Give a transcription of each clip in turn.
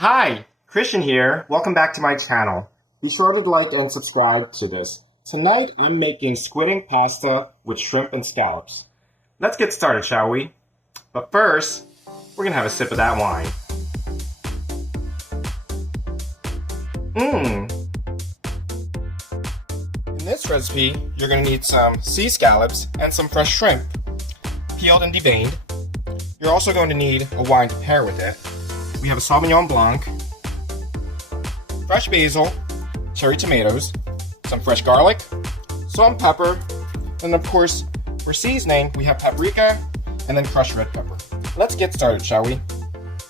Hi, Christian here. Welcome back to my channel. Be sure to like and subscribe to this. Tonight I'm making squid pasta with shrimp and scallops. Let's get started, shall we? But first, we're gonna have a sip of that wine. In this recipe, you're gonna need some sea scallops and some fresh shrimp, peeled and deveined. You're also going to need a wine to pair with it. We have a Sauvignon Blanc, fresh basil, cherry tomatoes, some fresh garlic, salt and pepper, and of course, for seasoning, we have paprika and then crushed red pepper. Let's get started, shall we?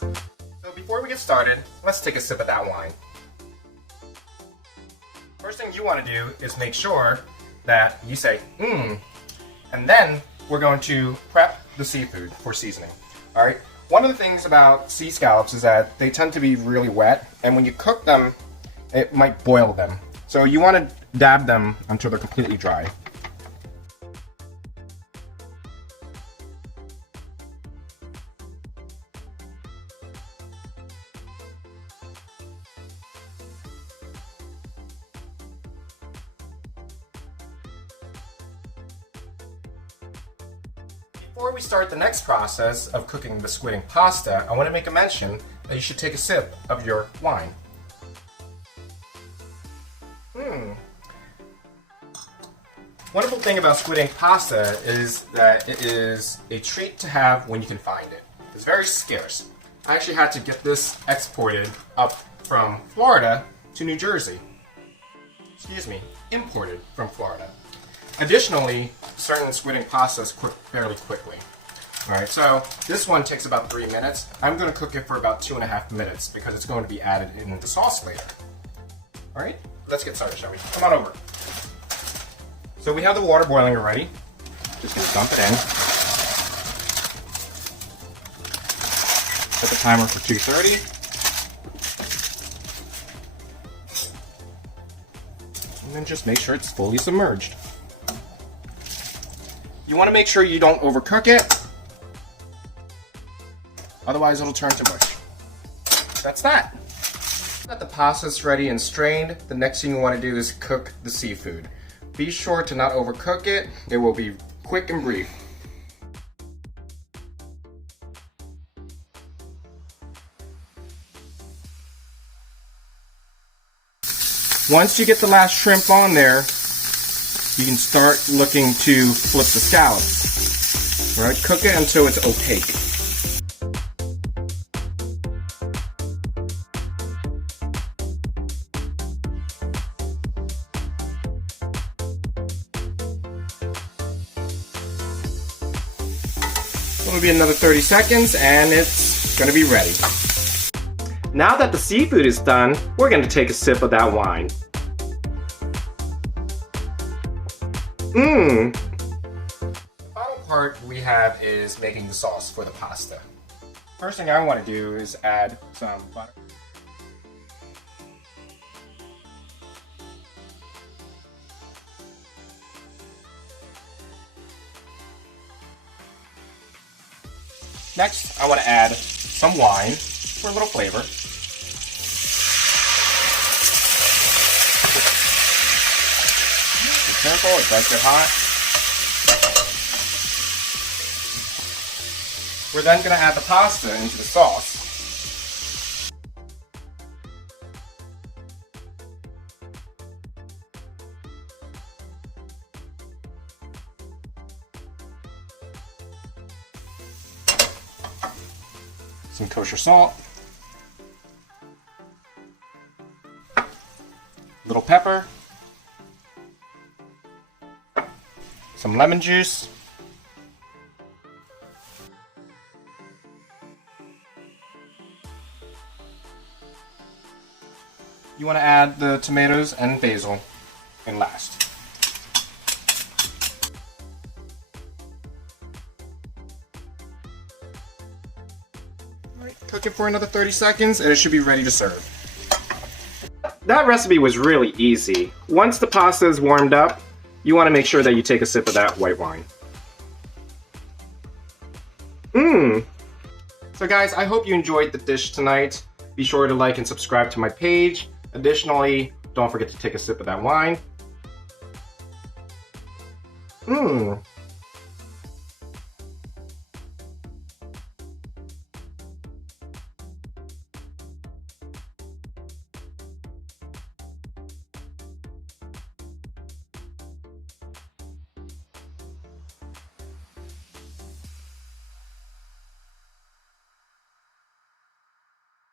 So before we get started, let's take a sip of that wine. First thing you want to do is make sure that you say, and then we're going to prep the seafood for seasoning. All right. One of the things about sea scallops is that they tend to be really wet, and when you cook them, it might boil them. So you want to dab them until they're completely dry. Before we start the next process of cooking the squid pasta, I want to make a mention that you should take a sip of your wine. Wonderful thing about squid pasta is that it is a treat to have when you can find it. It's very scarce. I actually had to get this exported up from Florida to New Jersey. Excuse me, imported from Florida. Additionally, certain squid pastas cook fairly quickly. Alright, so this one takes about 3 minutes. I'm going to cook it for about 2.5 minutes because it's going to be added in the sauce later. Alright, let's get started, shall we? Come on over. So we have the water boiling already. Just going to dump it in. Set the timer for 2:30. And then just make sure it's fully submerged. You want to make sure you don't overcook it, otherwise it'll turn to mush. That's that. Now that the pasta's ready and strained, the next thing you want to do is cook the seafood. Be sure to not overcook it. It will be quick and brief. Once you get the last shrimp on there, you can start looking to flip the scallops. All right, cook it until it's opaque. It'll be another 30 seconds and it's gonna be ready. Now that the seafood is done, we're gonna take a sip of that wine. The final part we have is making the sauce for the pasta. First thing I want to do is add some butter. Next, I want to add some wine for a little flavor. Be careful, it does get hot. We're then going to add the pasta into the sauce. Some kosher salt. Little pepper. Some lemon juice. You want to add the tomatoes and basil in last. Alright, cook it for another 30 seconds and it should be ready to serve. That recipe was really easy. Once the pasta is warmed up, you want to make sure that you take a sip of that white wine. So guys, I hope you enjoyed the dish tonight. Be sure to like and subscribe to my page. Additionally, don't forget to take a sip of that wine. Mmm.